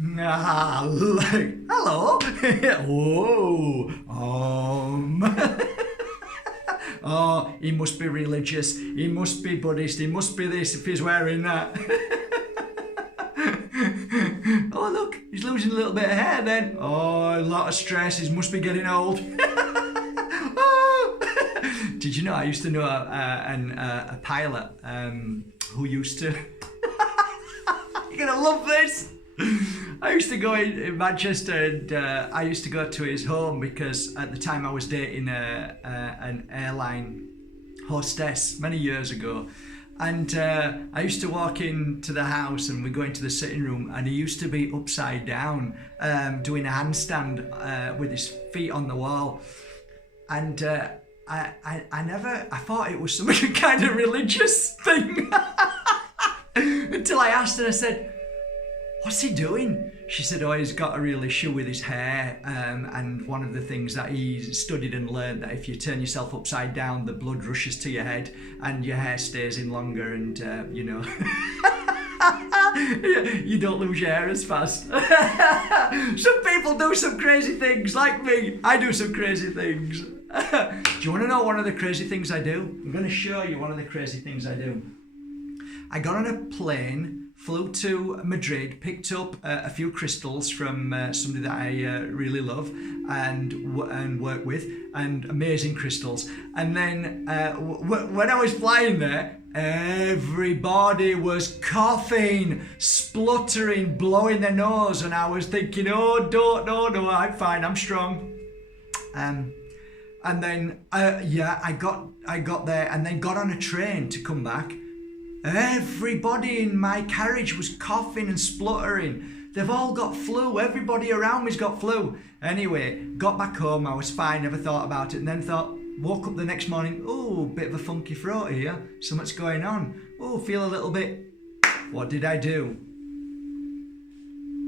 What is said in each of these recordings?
Ah, hello. Whoa. Oh, he must be religious. He must be Buddhist. He must be this if he's wearing that. Oh, look, he's losing a little bit of hair then. Oh, a lot of stress. He must be getting old. Did you know I used to know a pilot who used to... You're going to love this. I used to go in Manchester and I used to go to his home because at the time I was dating an airline hostess many years ago. And I used to walk into the house and we'd go into the sitting room and he used to be upside down doing a handstand with his feet on the wall. And I thought it was some kind of religious thing until I asked her. I said, "What's he doing?" She said, "Oh, he's got a real issue with his hair, and one of the things that he studied and learned that if you turn yourself upside down, the blood rushes to your head and your hair stays in longer, and you don't lose your hair as fast." Some people do some crazy things, like me. I do some crazy things. Do you want to know one of the crazy things I do? I'm going to show you one of the crazy things I do. I got on a plane, flew to Madrid, picked up a few crystals from somebody that I really love and work with, and amazing crystals. And then when I was flying there, everybody was coughing, spluttering, blowing their nose, and I was thinking, "Oh, no, I'm fine, I'm strong." And then I got there and then got on a train to come back. Everybody in my carriage was coughing and spluttering. They've all got flu. Everybody around me's got flu. Anyway, got back home. I was fine, never thought about it. And then woke up the next morning. Oh, bit of a funky throat here. Something's going on. Oh, feel a little bit. What did I do?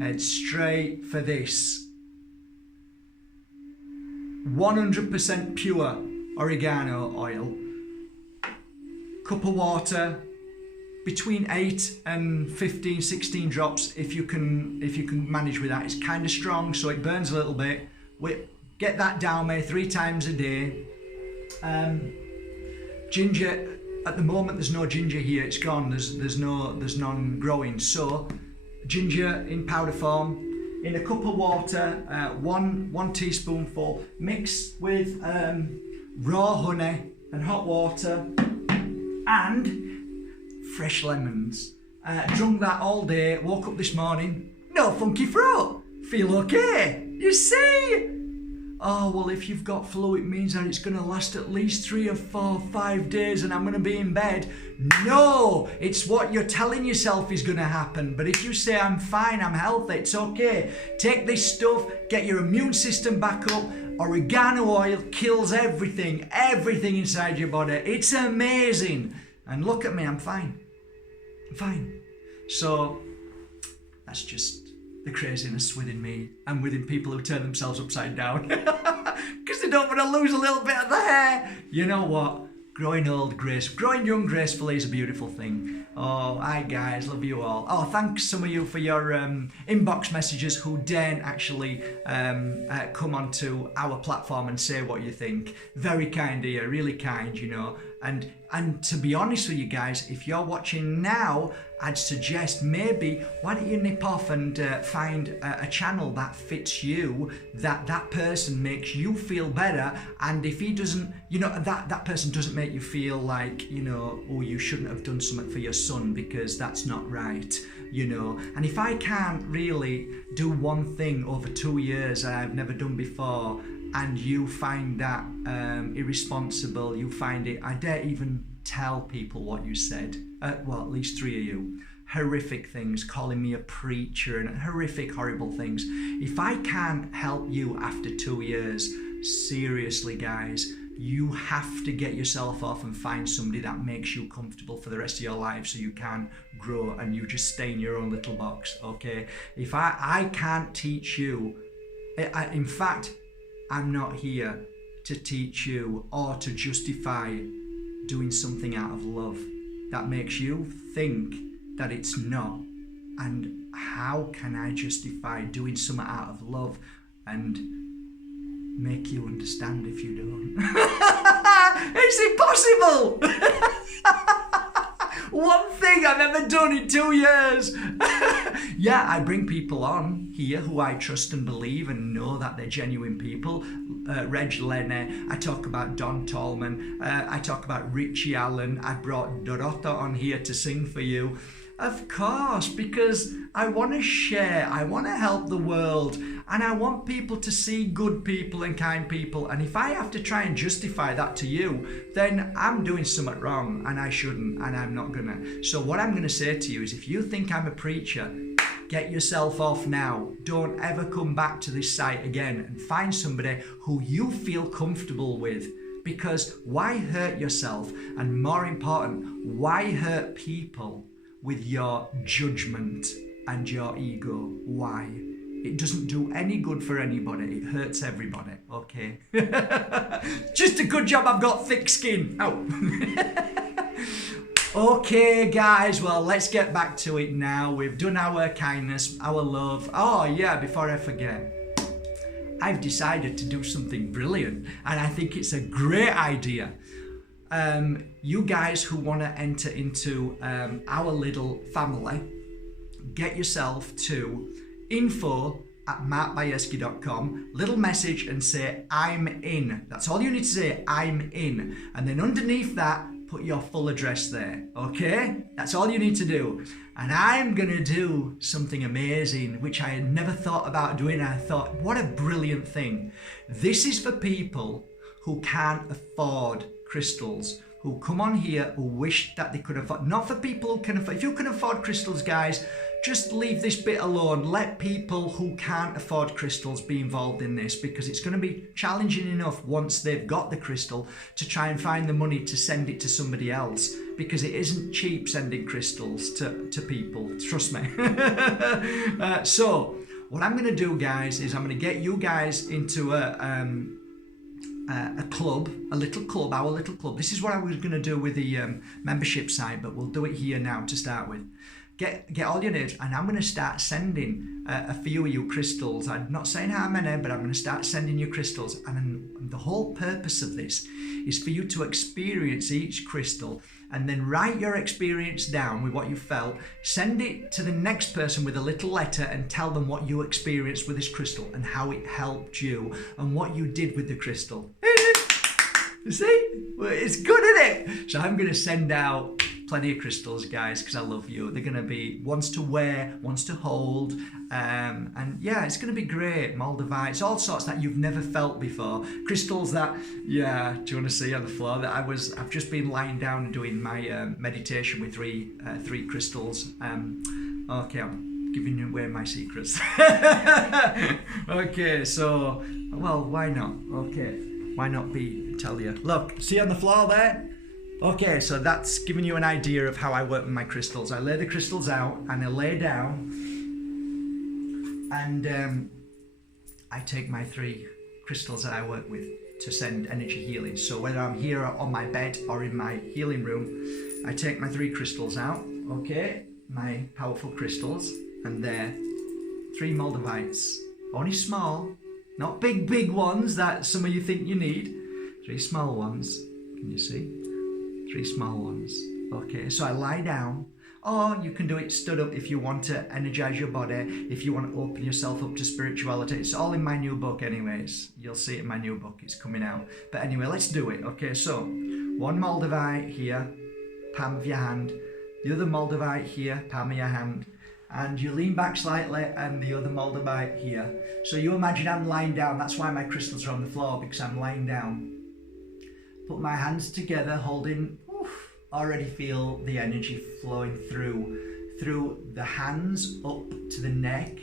Head straight for this. 100% pure oregano oil. Cup of water. Between 8 and 15, 16 drops if you can manage with that. It's kind of strong, so it burns a little bit. Get that down, mate, 3 times a day. Ginger, at the moment there's no ginger here, it's gone, there's none growing. So ginger in powder form, in a cup of water, one teaspoonful, mix with raw honey and hot water and fresh lemons. Drunk that all day, woke up this morning, no funky throat, feel okay. You see? Oh, well, if you've got flu, it means that it's going to last at least 3 or 4 or 5 days and I'm going to be in bed. No, it's what you're telling yourself is going to happen. But if you say, "I'm fine, I'm healthy, it's okay," take this stuff, get your immune system back up. Oregano oil kills everything inside your body. It's amazing. And look at me, I'm fine. I'm fine. So that's just the craziness within me and within people who turn themselves upside down because they don't want to lose a little bit of the hair. You know what? Growing young gracefully is a beautiful thing. Oh, hi guys, love you all. Oh, thanks some of you for your inbox messages who daren't actually come onto our platform and say what you think. Very kind of you, really kind, you know. And to be honest with you guys, if you're watching now, I'd suggest maybe why don't you nip off and find a channel that fits you, that person makes you feel better, and if he doesn't, you know, that person doesn't make you feel like, you know, oh, you shouldn't have done something for your son because that's not right, you know. And if I can't really do one thing over 2 years I've never done before, and you find that irresponsible, you find it, I dare even tell people what you said, well, at least 3 of you, horrific things, calling me a preacher and horrific, horrible things. If I can't help you after 2 years, seriously guys, you have to get yourself off and find somebody that makes you comfortable for the rest of your life so you can grow and you just stay in your own little box, okay? If I can't teach you, in fact, I'm not here to teach you or to justify doing something out of love that makes you think that it's not. And how can I justify doing something out of love and make you understand if you don't? It's impossible! One thing I've ever done in 2 years. Yeah, I bring people on here who I trust and believe and know that they're genuine people. Reg Lenny, I talk about Don Tallman, I talk about Richie Allen, I brought Dorota on here to sing for you. Of course, because I want to share, I want to help the world, and I want people to see good people and kind people. And if I have to try and justify that to you, then I'm doing something wrong, and I shouldn't, and I'm not gonna. So what I'm gonna say to you is, if you think I'm a preacher, get yourself off now. Don't ever come back to this site again, and find somebody who you feel comfortable with. Because why hurt yourself? And more important, why hurt people with your judgment and your ego? Why? It doesn't do any good for anybody. It hurts everybody, okay? Just a good job I've got thick skin. Oh. Okay, guys, well, let's get back to it now. We've done our kindness, our love. Oh, yeah, before I forget, I've decided to do something brilliant, and I think it's a great idea. You guys who want to enter into our little family, get yourself to info@markbajerski.com, little message, and say, I'm in. That's all you need to say, I'm in. And then underneath that, put your full address there, okay? That's all you need to do. And I'm gonna do something amazing, which I had never thought about doing. I thought, what a brilliant thing. This is for people who can't afford crystals, who come on here who wish that they could afford. Not for people who can afford. If you can afford crystals, guys, just leave this bit alone. Let people who can't afford crystals be involved in this, because it's going to be challenging enough once they've got the crystal to try and find the money to send it to somebody else, because it isn't cheap sending crystals to people, trust me. So what I'm going to do, guys, is I'm going to get you guys into a club, a little club, our little club. This is what I was going to do with the membership site, but we'll do it here now to start with. Get all your names, and I'm going to start sending a few of you crystals. I'm not saying how many, but I'm going to start sending you crystals. And the whole purpose of this is for you to experience each crystal, and then write your experience down with what you felt. Send it to the next person with a little letter and tell them what you experienced with this crystal and how it helped you and what you did with the crystal. You see? Well, it's good, isn't it? So I'm going to send out plenty of crystals, guys, because I love you. They're going to be ones to wear, ones to hold, and yeah, it's going to be great. Moldavites, all sorts that you've never felt before. Crystals that, yeah, do you want to see on the floor? That I've just been lying down and doing my meditation with three crystals. Okay, I'm giving away my secrets. Okay, so, well, why not? Okay, why not tell you? Look, see on the floor there? Okay, so that's giving you an idea of how I work with my crystals. I lay the crystals out and I lay down, and I take my 3 crystals that I work with to send energy healing. So whether I'm here on my bed or in my healing room, I take my 3 crystals out, okay, my powerful crystals, and they're 3 Moldavites, only small, not big ones that some of you think you need, 3 small ones, can you see? 3 small ones. Okay, so I lie down, or you can do it stood up if you want to energize your body, if you want to open yourself up to spirituality. It's all in my new book anyways. You'll see it in my new book, it's coming out. But anyway, let's do it. Okay, so 1 Moldavite here, palm of your hand, the other Moldavite here, palm of your hand, and you lean back slightly, and the other Moldavite here. So you imagine I'm lying down. That's why my crystals are on the floor, because I'm lying down. Put my hands together, holding, already feel the energy flowing through the hands, up to the neck,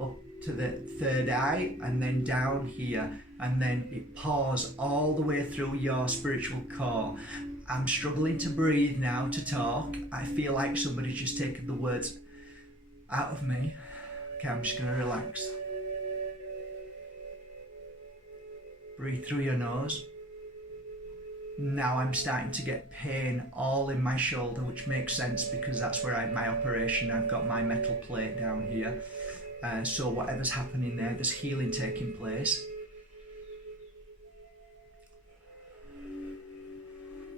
up to the 3rd eye, and then down here, and then it pours all the way through your spiritual core. I'm struggling to breathe now, to talk. I feel like somebody's just taken the words out of me. Okay, I'm just going to relax. Breathe through your nose. now I'm starting to get pain all in my shoulder, which makes sense because that's where I had my operation. I've got my metal plate down here. So whatever's happening there, there's healing taking place.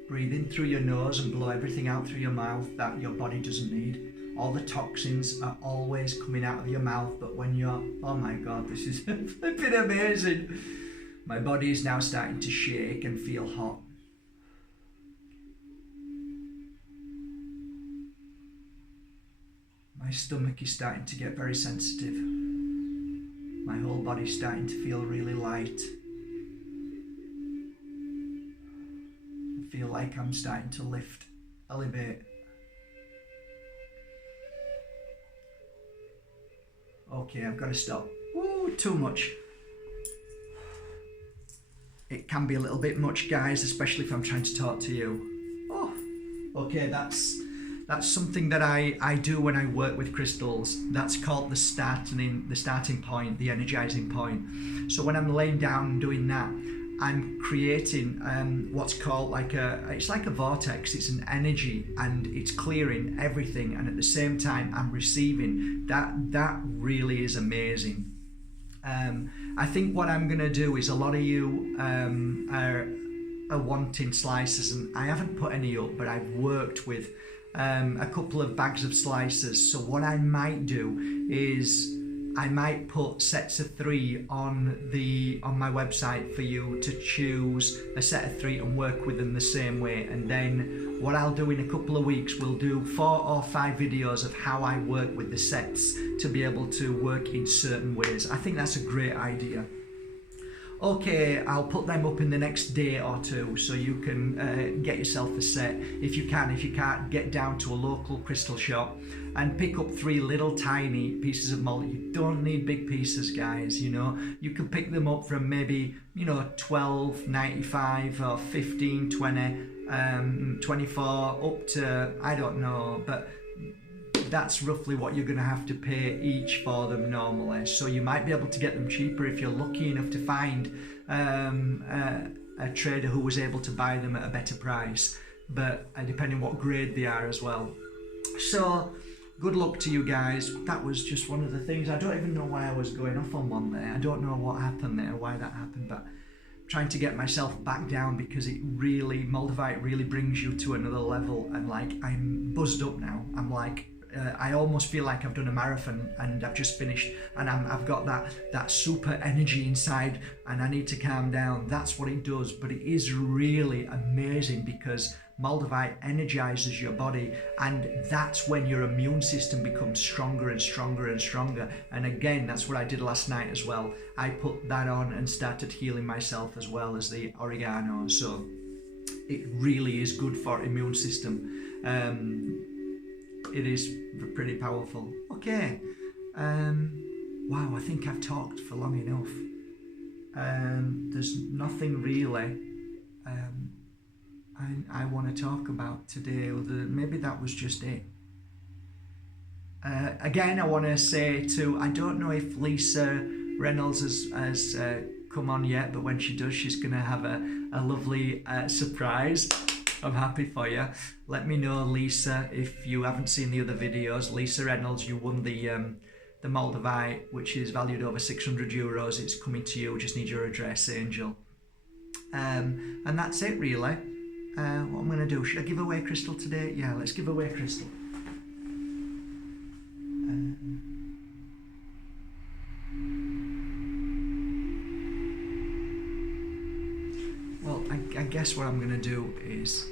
Breathe in through your nose and blow everything out through your mouth that your body doesn't need. All the toxins are always coming out of your mouth, but when you're, oh my God, this is flipping amazing. My body is now starting to shake and feel hot. My stomach is starting to get very sensitive. My whole body's starting to feel really light. I feel like I'm starting to lift, elevate. Okay, I've got to stop. Woo, too much. It can be a little bit much, guys, especially if I'm trying to talk to you. Oh, okay, that's something that I do when I work with crystals. That's called the starting point, the energizing point. So when I'm laying down and doing that, I'm creating what's called it's like a vortex. It's an energy and it's clearing everything, and at the same time I'm receiving. That really is amazing. I think what I'm gonna do is, a lot of you are wanting slices, and I haven't put any up, but I've worked with a couple of bags of slices. So what I might do is I might put sets of 3 on my website for you to choose a set of 3 and work with them the same way. And then what I'll do in a couple of weeks, we'll do 4 or 5 videos of how I work with the sets to be able to work in certain ways. I think that's a great idea. Okay, I'll put them up in the next day or 2, so you can get yourself a set if you can. If you can't, get down to a local crystal shop and pick up 3 little tiny pieces of mold. You don't need big pieces, guys, you know. You can pick them up from maybe, you know, $12.95 or $15, $20, $24 up to, I don't know, but that's roughly what you're going to have to pay each for them normally. So you might be able to get them cheaper if you're lucky enough to find a trader who was able to buy them at a better price, but depending what grade they are as well. So good luck to you guys. That was just one of the things. I don't even know why I was going off on one there. I don't know what happened there, why that happened, but I'm trying to get myself back down, because it really, Moldavite really brings you to another level. And like, I'm buzzed up now. I'm like, I almost feel like I've done a marathon and I've just finished, and I've got that super energy inside, and I need to calm down. That's what it does. But it is really amazing, because Moldavite energizes your body, and that's when your immune system becomes stronger and stronger and stronger. And again, that's what I did last night as well. I put that on and started healing myself, as well as the oregano. So it really is good for immune system. It is pretty powerful. Okay. Wow, I think I've talked for long enough. There's nothing really I want to talk about today, other than maybe that was just it. Again, I want to say I don't know if Lisa Reynolds has come on yet, but when she does, she's going to have a lovely surprise. I'm happy for you. Let me know, Lisa, if you haven't seen the other videos. Lisa Reynolds, you won the Moldavite, which is valued over €600. It's coming to you. Just need your address, Angel. And that's it, really. What I'm going to do, should I give away crystal today? Yeah, let's give away crystal. Well, I guess what I'm going to do is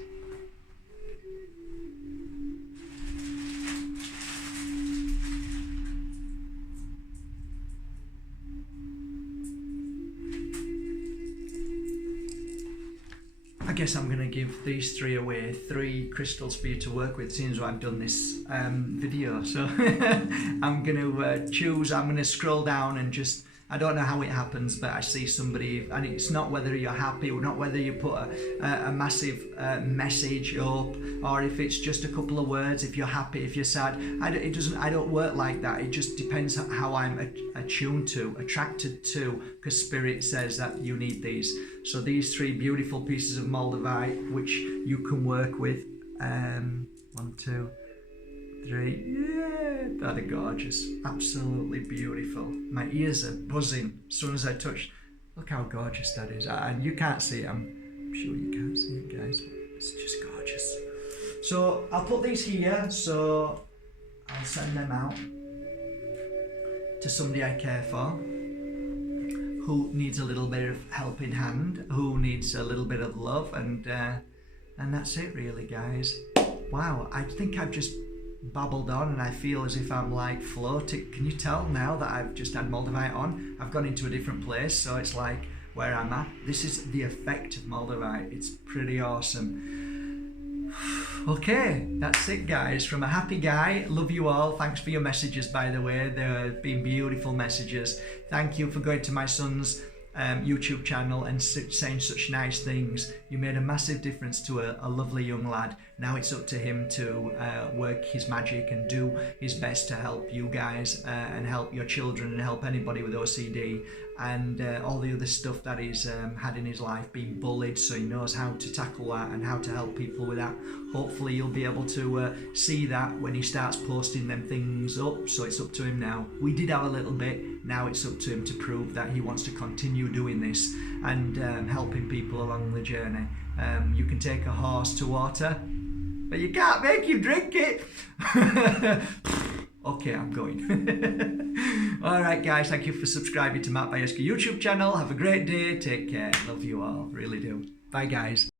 I'm going to give these 3 away, 3 crystals for you to work with, seeing as I've done this video. So I'm going to choose, I'm going to scroll down and just I don't know how it happens, but I see somebody, and it's not whether you're happy or not whether you put a massive message up, or if it's just a couple of words, if you're happy, if you're sad. I don't work like that. It just depends how I'm attuned to, attracted to, because Spirit says that you need these. So these 3 beautiful pieces of Moldavite, which you can work with. 1, 2, 3. Yeah, that are gorgeous. Absolutely beautiful. My ears are buzzing as soon as I touch. Look how gorgeous that is. And you can't see it. I'm sure you can't see it, guys. But it's just gorgeous. So I'll put these here. So I'll send them out to somebody I care for, who needs a little bit of helping hand, who needs a little bit of love, and that's it really, guys. Wow, I think I've just babbled on, and I feel as if I'm like floating. Can you tell now that I've just had Moldavite on? I've gone into a different place, so it's like where I'm at. This is the effect of Moldavite. It's pretty awesome. Okay, that's it, guys. From a happy guy, love you all. Thanks for your messages, by the way. They've been beautiful messages. Thank you for going to my son's YouTube channel and saying such nice things. You made a massive difference to a lovely young lad. Now it's up to him to work his magic and do his best to help you guys and help your children and help anybody with OCD and all the other stuff that he's had in his life, being bullied, so he knows how to tackle that and how to help people with that. Hopefully you'll be able to see that when he starts posting them things up, so it's up to him now. We did have a little bit, now it's up to him to prove that he wants to continue doing this and helping people along the journey. You can take a horse to water, but you can't make him drink it. Okay, I'm going. Alright guys, thank you for subscribing to Bajerski YouTube channel. Have a great day, take care, love you all, really do. Bye guys.